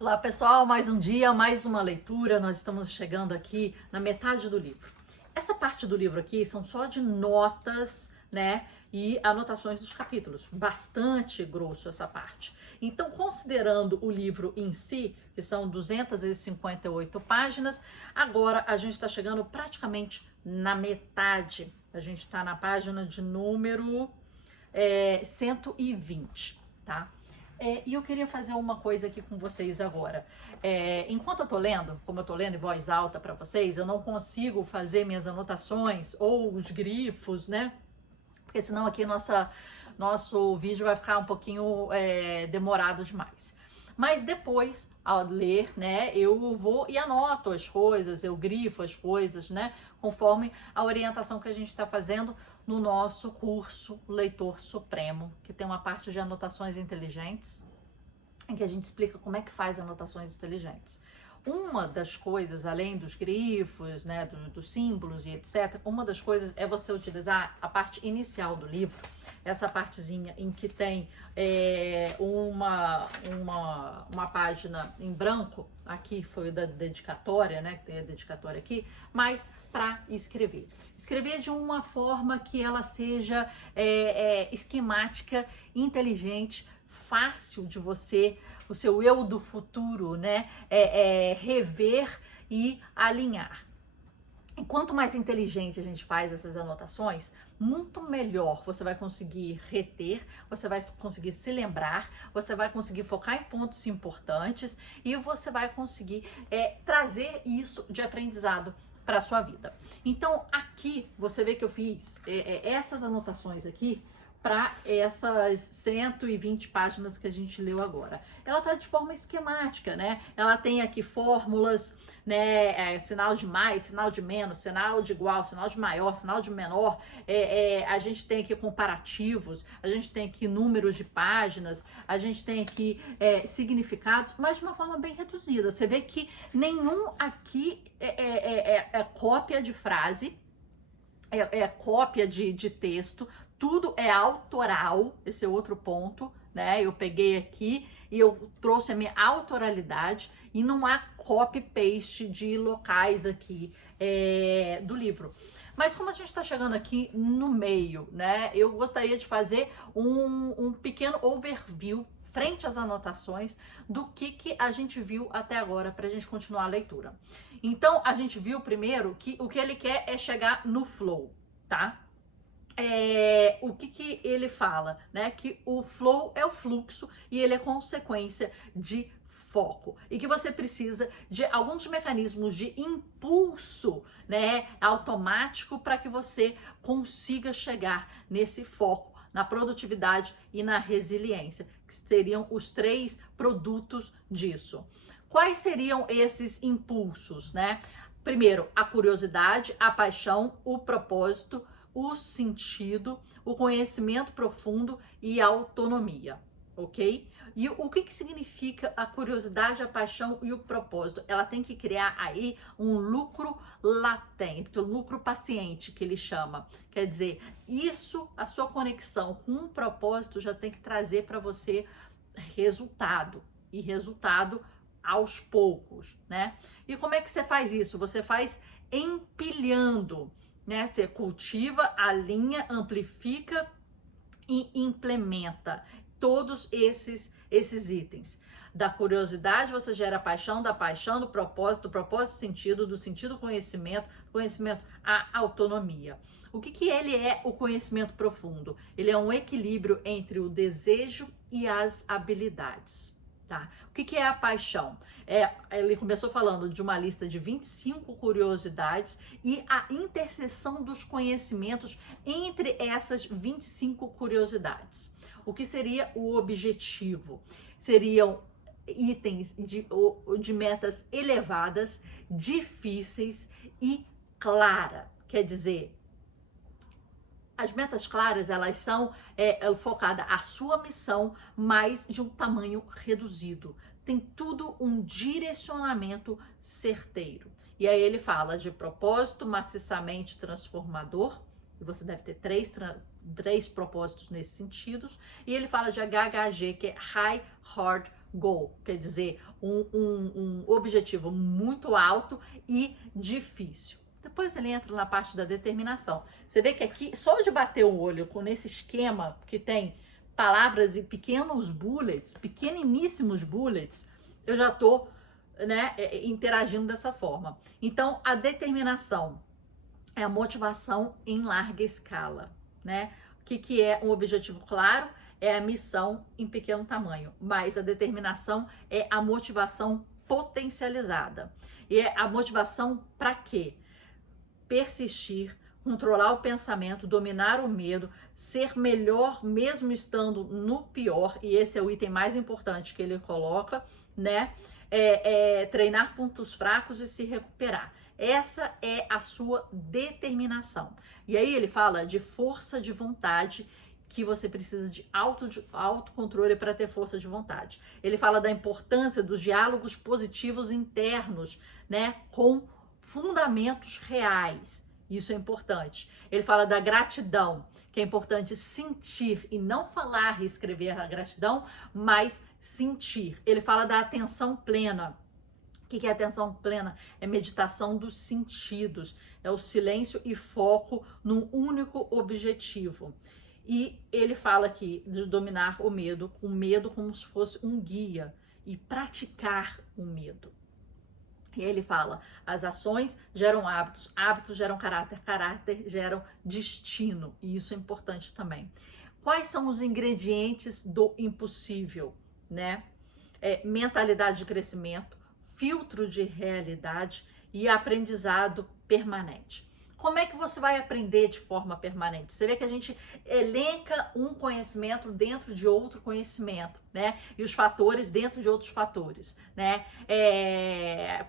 Olá pessoal, mais um dia, mais uma leitura. Nós estamos chegando aqui na metade do livro. Essa parte do livro aqui são só de notas, né, e anotações dos capítulos. Bastante grosso essa parte. Então, considerando o livro em si, que são 258 páginas, agora a gente está chegando praticamente na metade. A gente está na página de número 120, tá? E eu queria fazer uma coisa aqui com vocês agora. Enquanto eu tô lendo, como eu tô lendo em voz alta para vocês, eu não consigo fazer minhas anotações ou os grifos, né? Porque senão aqui nosso vídeo vai ficar um pouquinho demorado demais. Mas depois, ao ler, né, eu vou e anoto as coisas, eu grifo as coisas, né, conforme a orientação que a gente está fazendo no nosso curso Leitor Supremo, que tem uma parte de anotações inteligentes, em que a gente explica como é que faz anotações inteligentes. Uma das coisas, além dos grifos, né, dos símbolos e etc., uma das coisas é você utilizar a parte inicial do livro, essa partezinha em que tem uma página em branco, aqui foi da dedicatória, né, que tem a dedicatória aqui, mas para escrever. Escrever de uma forma que ela seja esquemática, inteligente, fácil de você, o seu eu do futuro, né, rever e alinhar. E quanto mais inteligente a gente faz essas anotações, muito melhor você vai conseguir reter, você vai conseguir se lembrar, você vai conseguir focar em pontos importantes e você vai conseguir trazer isso de aprendizado para a sua vida. Então, aqui você vê que eu fiz essas anotações aqui para essas 120 páginas que a gente leu agora. Ela tá de forma esquemática, né? Ela tem aqui fórmulas, né? Sinal de mais, sinal de menos, sinal de igual, sinal de maior, sinal de menor. A gente tem aqui comparativos, a gente tem aqui números de páginas, a gente tem aqui significados, mas de uma forma bem reduzida. Você vê que nenhum aqui é cópia de frase, cópia de texto, tudo é autoral, esse é outro ponto, né? Eu peguei aqui e eu trouxe a minha autoralidade e não há copy-paste de locais aqui do livro. Mas como a gente está chegando aqui no meio, né? Eu gostaria de fazer um pequeno overview frente às anotações do que a gente viu até agora para a gente continuar a leitura. Então, a gente viu primeiro que o que ele quer é chegar no flow, tá? O que ele fala, né? Que o flow é o fluxo e ele é consequência de foco e que você precisa de alguns mecanismos de impulso, né, automático para que você consiga chegar nesse foco, na produtividade e na resiliência, que seriam os 3 produtos disso. Quais seriam esses impulsos, né? Primeiro, a curiosidade, a paixão, o propósito, o sentido, o conhecimento profundo e a autonomia, ok? E o que significa a curiosidade, a paixão e o propósito? Ela tem que criar aí um lucro latente, um lucro paciente, que ele chama. Quer dizer, isso, a sua conexão com um propósito já tem que trazer para você resultado, e resultado aos poucos, né? E como é que você faz isso? Você faz empilhando, né? Você cultiva, alinha, amplifica e implementa todos esses itens. Da curiosidade você gera a paixão, da paixão do propósito sentido, do sentido conhecimento a autonomia. O que ele é o conhecimento profundo? Ele é um equilíbrio entre o desejo e as habilidades. Tá? O que é a paixão? Ele começou falando de uma lista de 25 curiosidades e a interseção dos conhecimentos entre essas 25 curiosidades. O que seria o objetivo? Seriam itens de metas elevadas, difíceis e clara. Quer dizer, as metas claras, elas são focadas à sua missão, mas de um tamanho reduzido. Tem tudo um direcionamento certeiro. E aí ele fala de propósito maciçamente transformador, e você deve ter três propósitos nesse sentido. E ele fala de HHG, que é High Hard goal, quer dizer, um objetivo muito alto e difícil. Depois ele entra na parte da determinação. Você vê que aqui, só de bater o olho com esse esquema que tem palavras e pequenos bullets, pequeniníssimos bullets, eu já estou, né, interagindo dessa forma. Então, a determinação é a motivação em larga escala, né? O que é um objetivo claro? É a missão em pequeno tamanho, mas a determinação é a motivação potencializada. E é a motivação para quê? Persistir, controlar o pensamento, dominar o medo, ser melhor mesmo estando no pior, e esse é o item mais importante que ele coloca, né? Treinar pontos fracos e se recuperar. Essa é a sua determinação. E aí ele fala de força de vontade, que você precisa de autocontrole para ter força de vontade. Ele fala da importância dos diálogos positivos internos, né, com fundamentos reais. Isso é importante. Ele fala da gratidão, que é importante sentir e não falar e escrever a gratidão, mas sentir. Ele fala da atenção plena. O que é atenção plena? É meditação dos sentidos, é o silêncio e foco num único objetivo. E ele fala aqui de dominar o medo como se fosse um guia e praticar o medo. E ele fala, as ações geram hábitos, hábitos geram caráter, caráter geram destino. E isso é importante também. Quais são os ingredientes do impossível, né? Mentalidade de crescimento, filtro de realidade e aprendizado permanente. Como é que você vai aprender de forma permanente? Você vê que a gente elenca um conhecimento dentro de outro conhecimento, né? E os fatores dentro de outros fatores, né?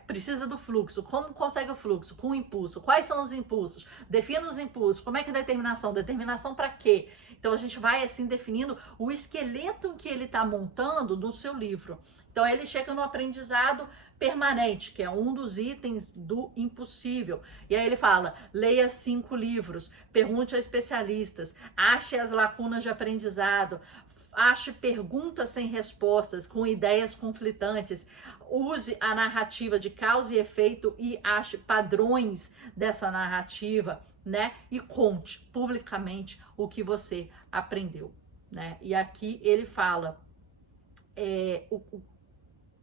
Precisa do fluxo. Como consegue o fluxo? Com o impulso. Quais são os impulsos? Defina os impulsos. Como é que é a determinação? Determinação para quê? Então a gente vai assim definindo o esqueleto que ele está montando no seu livro. Então ele chega no aprendizado permanente, que é um dos itens do impossível. E aí ele fala, leia 5 livros, pergunte a especialistas, ache as lacunas de aprendizado, ache perguntas sem respostas, com ideias conflitantes, use a narrativa de causa e efeito e ache padrões dessa narrativa, né? E conte publicamente o que você aprendeu, né? E aqui ele fala o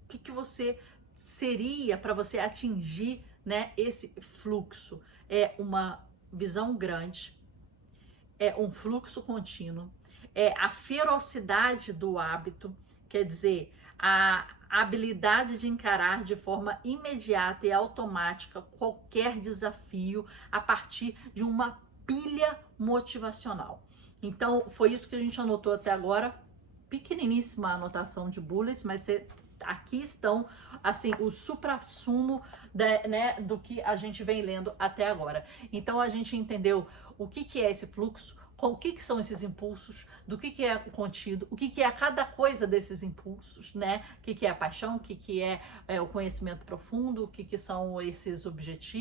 que você seria para você atingir, né, esse fluxo. É uma visão grande, é um fluxo contínuo, é a ferocidade do hábito, quer dizer, a habilidade de encarar de forma imediata e automática qualquer desafio a partir de uma pilha motivacional. Então, foi isso que a gente anotou até agora, pequeniníssima anotação de bullets, mas aqui estão, assim, o suprassumo né, do que a gente vem lendo até agora. Então, a gente entendeu o que é esse fluxo, o que são esses impulsos, do que é o contido, o que é cada coisa desses impulsos, né? O que é a paixão, o que é o conhecimento profundo, o que são esses objetivos.